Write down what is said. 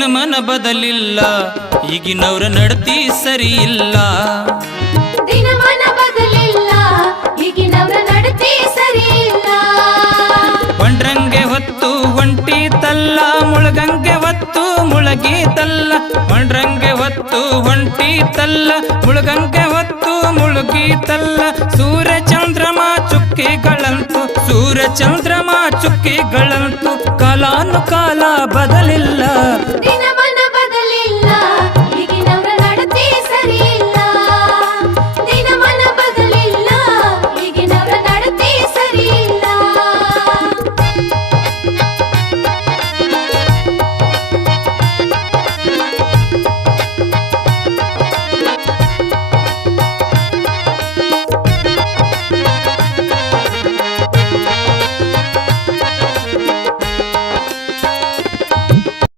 ದಿನಮನ ಬದಲಿಲ್ಲ ಈಗಿನವ್ರ ನಡತಿ ಸರಿ ಇಲ್ಲ ದಿನಮನ ಬದಲಿಲ್ಲ ಈಗಿನವ್ರ ನಡತೆ ಸರಿ ಇಲ್ಲ ಒಂಡ್ರಂಗೆ ಹೊತ್ತು ಹೊಂಟಿತಲ್ಲ ಮುಳಗಂಗೆ ಹೊತ್ತು ಮುಳಗೀತಲ್ಲ ಒಂಡ್ರಂಗೆ ಹೊತ್ತು ಹೊಂಟಿತಲ್ಲ ಮುಳಗಂಗೆ ಹೊತ್ತು ಮುಳುಗೀತಲ್ಲ ಸೂರ್ಯ ಚಂದ್ರಮ ಚುಕ್ಕಿಗಳಂತು ಸೂರ್ಯ ಚಂದ್ರಮ ಚುಕ್ಕಿಗಳಂತು ಕಾಲಾನುಕಾಲ ಬದಲಿಲ್ಲ